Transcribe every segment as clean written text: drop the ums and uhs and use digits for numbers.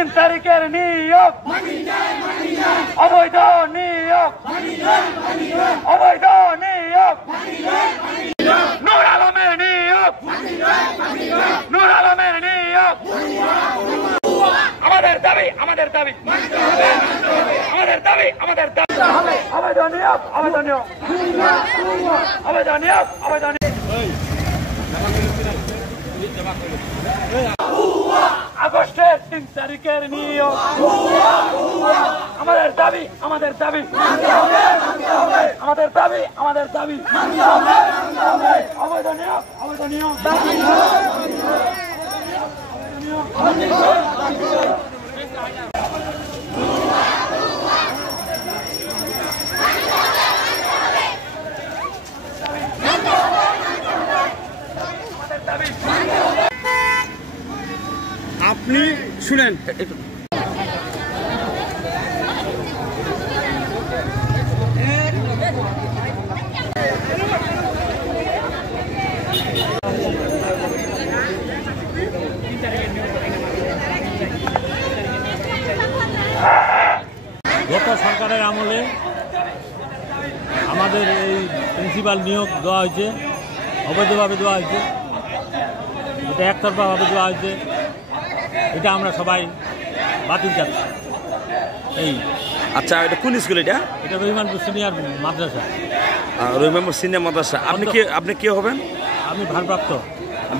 3 তারিখের নিয়োগ অবৈধ নিয়োগ অবৈধ নিয়োগ নূর আলমের নিয়োগ নূর আলমের নিয়োগ আমাদের দাবি আমাদের দাবি আমাদের দাবি আমাদের দাবি অবৈধ নিয়োগ অবৈধ নিয়োগ অবৈধ নিয়োগ অবৈধ নিয়োগ আগস্টের 3 তারিখের নিয়োগ আমাদের দাবি আমাদের দাবি আমাদের দাবি আমাদের দাবি অবৈধ নিয়োগ অবৈধ নিয়োগ আপনি শুনেন গত সরকারের আমলে আমাদের এই প্রিন্সিপাল নিয়োগ দেওয়া হয়েছে, অবৈধভাবে দেওয়া হয়েছে, এটা একতরফাভাবে দেওয়া হয়েছে। এটা আমরা সবাই বাতিল চাচ্ছি। এই আচ্ছা, এটা কোন স্কুল? এটা এটা রহিমানপুর সিনিয়র মাদ্রাসা। রহিমানপুর সিনিয়র মাদ্রাসা। আপনি কি হবেন? আমি ভারপ্রাপ্ত।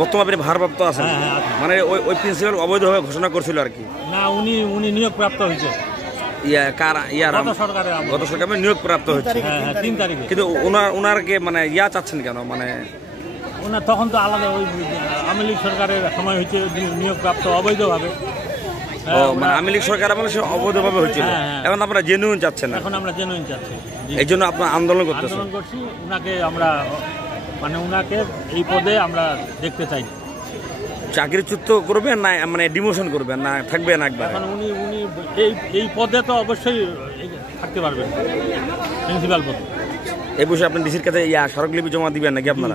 বর্তমানে ভারপ্রাপ্ত আছেন? হ্যাঁ, মানে ওই প্রিন্সিপাল অবৈধভাবে ঘোষণা করছিল আর কি? না, উনি নিয়োগ প্রাপ্ত হয়েছে গত সরকার নিয়োগ প্রাপ্ত হচ্ছে 3 তারিখে। কিন্তু ওনারকে মানে চাচ্ছেন কেন? মানে ওনার তখন তো আলাদা ওই আওয়ামী লীগ সরকারের সময় হচ্ছে নিয়োগ প্রাপ্ত অবৈধভাবে। মানে আওয়ামী লীগ সরকার আমলে সে অবৈধভাবে হয়েছিল। এখন আপনারা জেনুইন চাচ্ছেন না? এখন আমরা জেনুইন চাচ্ছি। এই জন্য আপনার আন্দোলন করছি। ওনাকে আমরা ওনাকে এই পদে আমরা দেখতে চাই। চাকরিচ্যুত করবেন না মানে ডিমোশন করবেন না থাকবেন একবার? এখন উনি এই পদে তো অবশ্যই থাকতে পারবেন, প্রিন্সিপাল পদে। এই বিষয়ে আপনি ডিসির কাছে স্মারকলিপি জমা দিবেন নাকি আপনারা?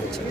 আচ্ছা।